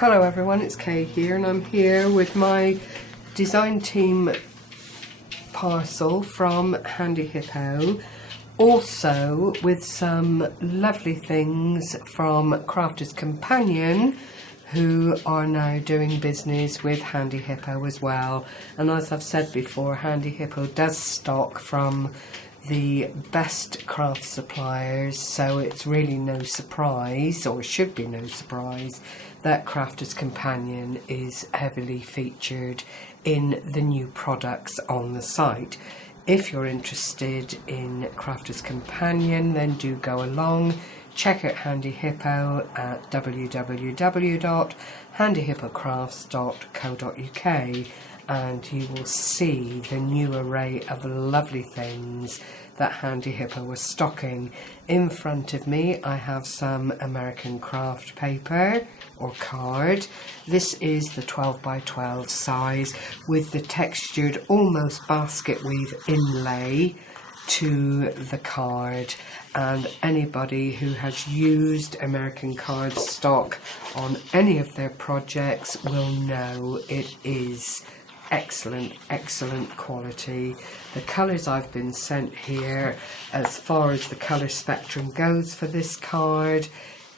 Hello everyone, it's Kay here, and I'm here with my design team parcel from Handy Hippo, also with some lovely things from Crafters Companion, who are now doing business with Handy Hippo as well. And as I've said before, Handy Hippo does stock from the best craft suppliers, so it's really no surprise, or should be no surprise, that Crafters Companion is heavily featured in the new products on the site. If you're interested in Crafters Companion, then do go along, check out Handy Hippo at www.handyhippocrafts.co.uk, and you will see the new array of lovely things that Handy Hippo was stocking. In front of me I have some American craft paper or card. This is the 12 by 12 size with the textured almost basket weave inlay to the card, and anybody who has used American card stock on any of their projects will know it is excellent quality. The colours I've been sent here, as far as the colour spectrum goes for this card,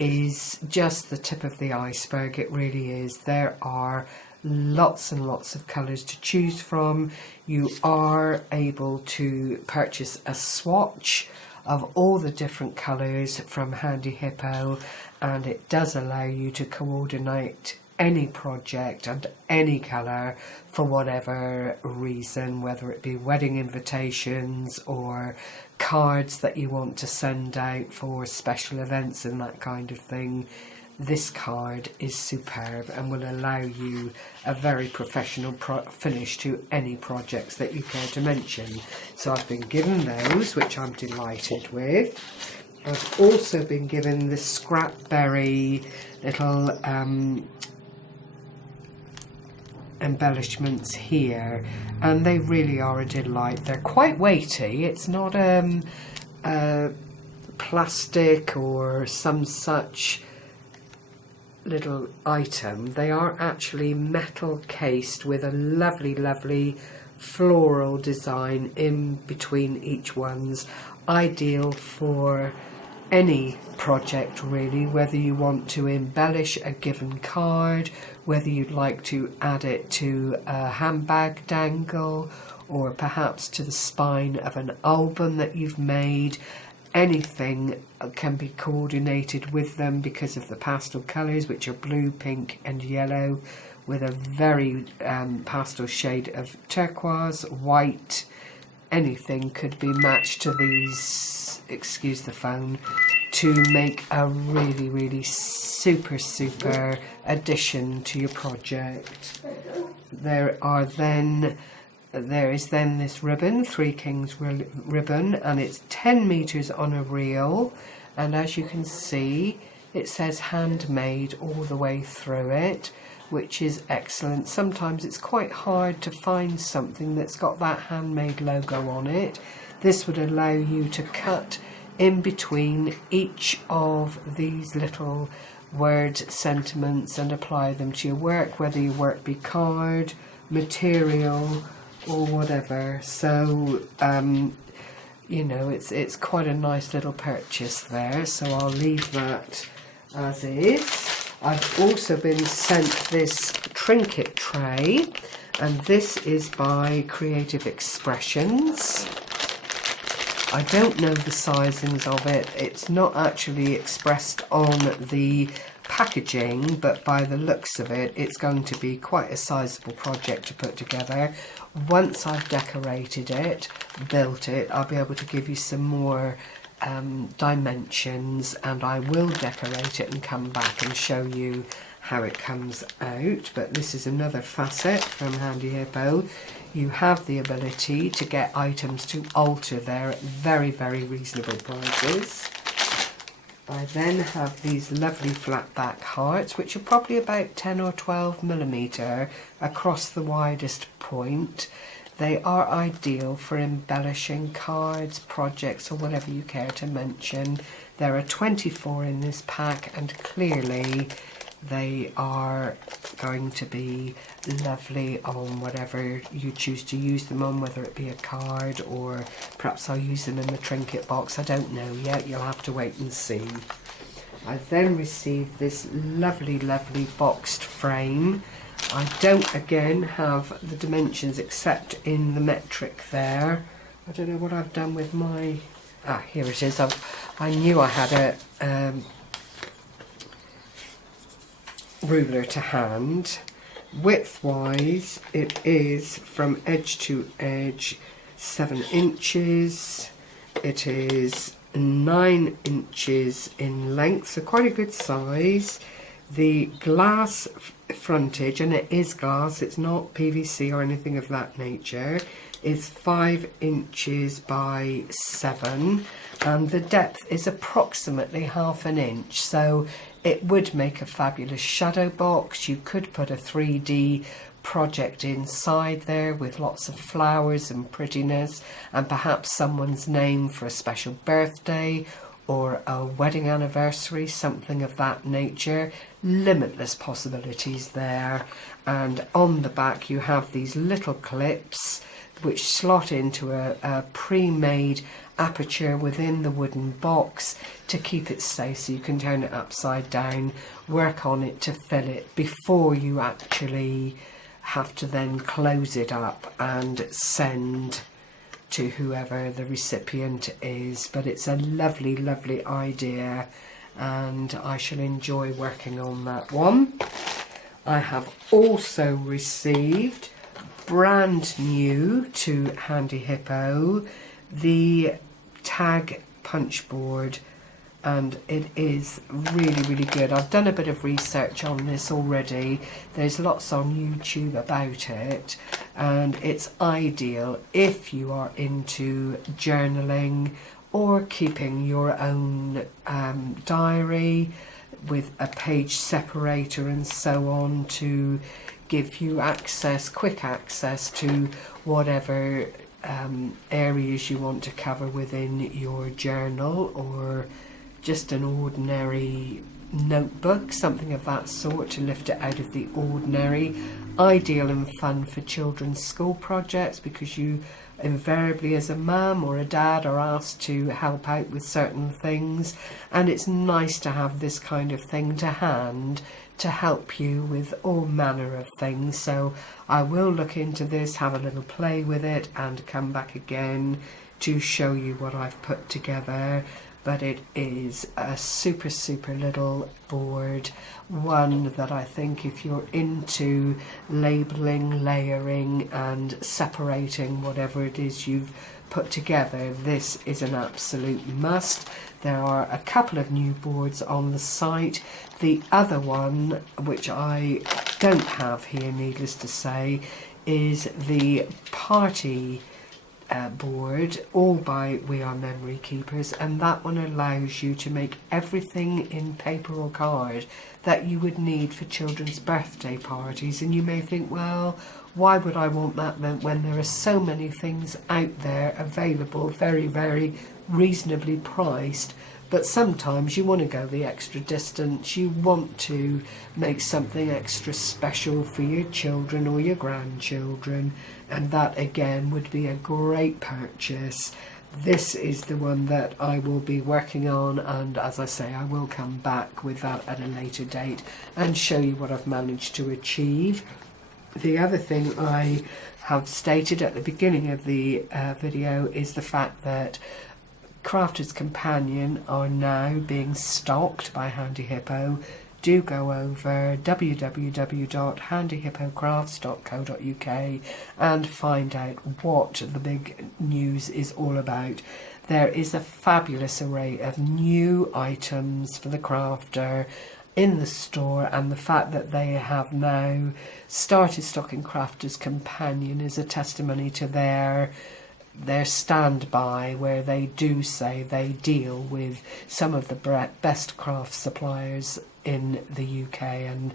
is just the tip of the iceberg. It really is. There are lots and lots of colours to choose from. You are able to purchase a swatch of all the different colours from Handy Hippo, and it does allow you to coordinate any project and any colour for whatever reason, whether it be wedding invitations or cards that you want to send out for special events and that kind of thing. This card is superb and will allow you a very professional finish to any projects that you care to mention. So I've been given those, which I'm delighted with. I've also been given the scrapberry little embellishments here, and they really are a delight. They're quite weighty. It's not plastic or some such little item. They are actually metal cased with a lovely floral design in between each ones, ideal for any project really, whether you want to embellish a given card, whether you'd like to add it to a handbag dangle, or perhaps to the spine of an album that you've made. Anything can be coordinated with them because of the pastel colours, which are blue, pink and yellow, with a very pastel shade of turquoise, white. Anything could be matched to these, excuse the phone, to make a really super addition to your project. There is then this ribbon, Three Kings ribbon, and it's 10 meters on a reel, and as you can see it says handmade all the way through it, which is excellent. Sometimes it's quite hard to find something that's got that handmade logo on it. This would allow you to cut in between each of these little word sentiments and apply them to your work, whether your work be card, material or whatever. So you know, it's quite a nice little purchase there, so I'll leave that as is. I've also been sent this trinket tray, and this is by Creative Expressions. I don't know the sizings of it. It's not actually expressed on the packaging, but by the looks of it, it's going to be quite a sizable project to put together. Once I've decorated it, built it, I'll be able to give you some more dimensions, and I will decorate it and come back and show you how it comes out. But this is another facet from Handy Hippo. You have the ability to get items to alter there at very reasonable prices. I then have these lovely flat back hearts, which are probably about 10 or 12 millimeter across the widest point. They are ideal for embellishing cards, projects, or whatever you care to mention. There are 24 in this pack, and clearly They are going to be lovely on whatever you choose to use them on, whether it be a card or perhaps I'll use them in the trinket box. I don't know yet, you'll have to wait and see. I then received this lovely, lovely boxed frame. I don't again have the dimensions except in the metric there. I don't know what I've done with my... here it is. I knew I had a ruler to hand. Width wise, it is from edge to edge 7 inches. It is 9 inches in length, so quite a good size. The glass frontage, and it is glass, it's not PVC or anything of that nature, is 5 inches by 7, and the depth is approximately ½ an inch, so it would make a fabulous shadow box. You could put a 3D project inside there with lots of flowers and prettiness, and perhaps someone's name for a special birthday or a wedding anniversary, something of that nature. Limitless possibilities there. And on the back you have these little clips which slot into a pre-made aperture within the wooden box to keep it safe, so you can turn it upside down, work on it to fill it before you actually have to then close it up and send to whoever the recipient is. But it's a lovely, lovely idea, and I shall enjoy working on that one. I have also received, brand new to Handy Hippo, the tag punch board, and it is really, really good. I've done a bit of research on this already. There's lots on YouTube about it, and it's ideal if you are into journaling or keeping your own diary with a page separator and so on, to give you access, quick access to whatever areas you want to cover within your journal, or just an ordinary notebook, something of that sort, to lift it out of the ordinary. Ideal and fun for children's school projects, because you invariably as a mum or a dad are asked to help out with certain things, and it's nice to have this kind of thing to hand to help you with all manner of things. So I will look into this, have a little play with it, and come back again to show you what I've put together. But it is a super, super little board, one that I think if you're into labelling, layering and separating whatever it is you've put together, this is an absolute must. There are a couple of new boards on the site. The other one, which I don't have here, needless to say, is the party board, all by We Are Memory Keepers, and that one allows you to make everything in paper or card that you would need for children's birthday parties. And you may think, well, why would I want that when there are so many things out there available, very, very reasonably priced? But sometimes you want to go the extra distance. You want to make something extra special for your children or your grandchildren, and that again would be a great purchase. This is the one that I will be working on, and as I say, I will come back with that at a later date and show you what I've managed to achieve. The other thing I have stated at the beginning of the video is the fact that Crafter's Companion are now being stocked by Handy Hippo. Do go over www.handyhippocrafts.co.uk and find out what the big news is all about. There is a fabulous array of new items for the crafter in the store, and the fact that they have now started stocking Crafter's Companion is a testimony to their standby, where they do say they deal with some of the best craft suppliers in the UK and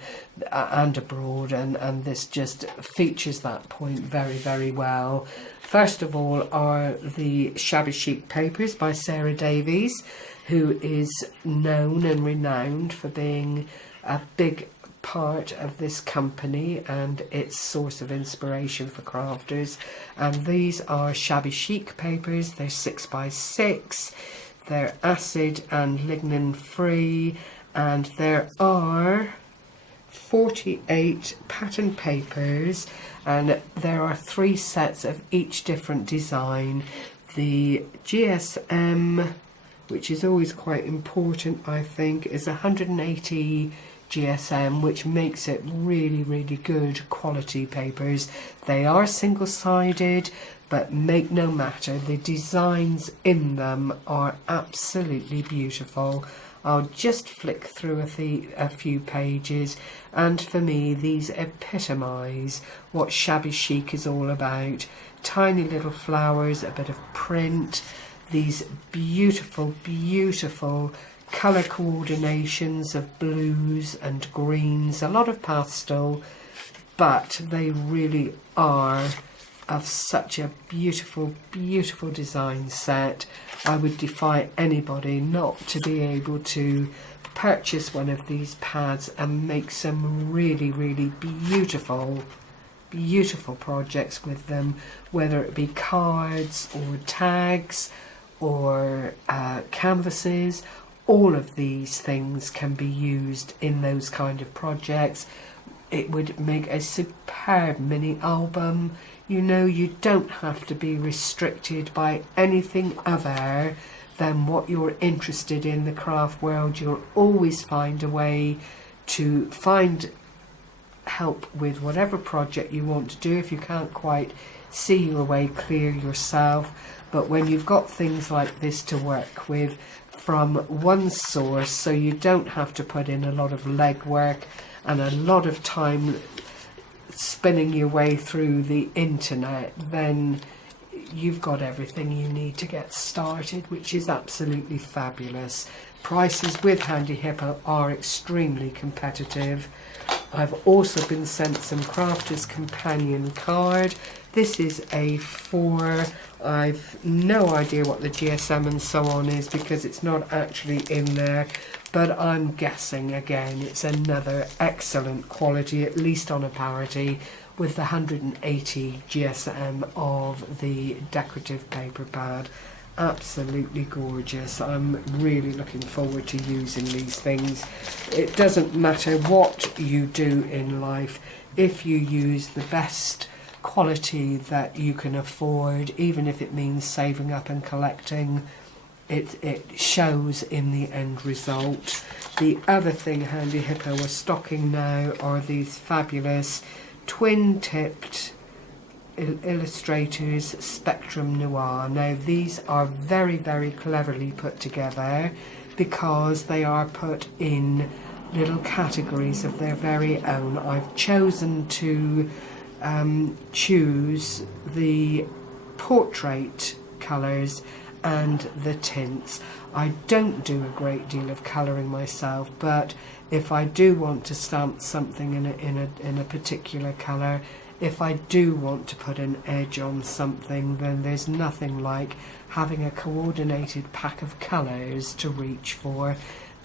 abroad, and this just features that point very, very well. First of all are the Shabby Chic papers by Sarah Davies, who is known and renowned for being a big part of this company and its source of inspiration for crafters. And these are shabby chic papers. They're 6x6, they're acid and lignin free, and there are 48 pattern papers, and there are 3 sets of each different design. The GSM, which is always quite important, I think, is 180 GSM, which makes it really, really good quality papers. They are single-sided, but make no matter, the designs in them are absolutely beautiful. I'll just flick through a few pages, and for me these epitomise what shabby chic is all about. Tiny little flowers, a bit of print, these beautiful, beautiful colour coordinations of blues and greens, a lot of pastel, but they really are of such a beautiful, beautiful design set. I would defy anybody not to be able to purchase one of these pads and make some really, really beautiful, beautiful projects with them, whether it be cards or tags or canvases. All of these things can be used in those kind of projects. It would make a superb mini album. You know, you don't have to be restricted by anything other than what you're interested in the craft world. You'll always find a way to find help with whatever project you want to do if you can't quite see your way clear yourself. But when you've got things like this to work with from one source, so you don't have to put in a lot of legwork and a lot of time spinning your way through the internet, then you've got everything you need to get started, which is absolutely fabulous. Prices with Handy Hippo are extremely competitive. I've also been sent some Crafter's Companion card. This is a 4. I've no idea what the GSM and so on is because it's not actually in there, but I'm guessing again it's another excellent quality, at least on a parity with the 180 GSM of the decorative paper pad. Absolutely gorgeous. I'm really looking forward to using these things. It doesn't matter what you do in life, if you use the best quality that you can afford, even if it means saving up and collecting, it shows in the end result. The other thing Handy Hippo are stocking now are these fabulous twin-tipped Illustrators Spectrum Noir. Now these are very, very cleverly put together because they are put in little categories of their very own. I've chosen to choose the portrait colours and the tints. I don't do a great deal of colouring myself, but if I do want to stamp something in a particular colour, if I do want to put an edge on something, then there's nothing like having a coordinated pack of colours to reach for.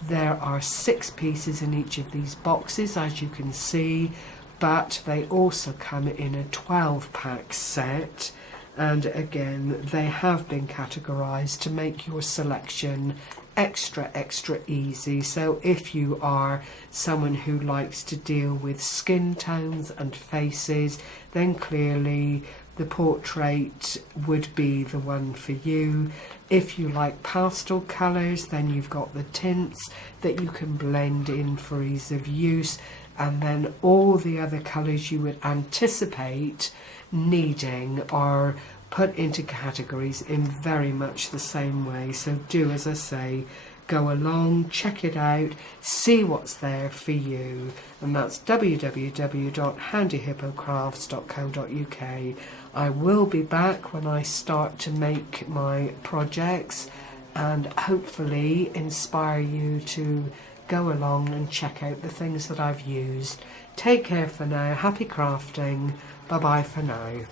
There are 6 pieces in each of these boxes, as you can see, but they also come in a 12-pack set, and again they have been categorised to make your selection extra easy. So if you are someone who likes to deal with skin tones and faces, then clearly the portrait would be the one for you. If you like pastel colours, then you've got the tints that you can blend in for ease of use, and then all the other colours you would anticipate needing are put into categories in very much the same way. So do as I say, go along, check it out, see what's there for you, and that's www.handyhippocrafts.co.uk. I will be back when I start to make my projects and hopefully inspire you to go along and check out the things that I've used. Take care for now, happy crafting, bye bye for now.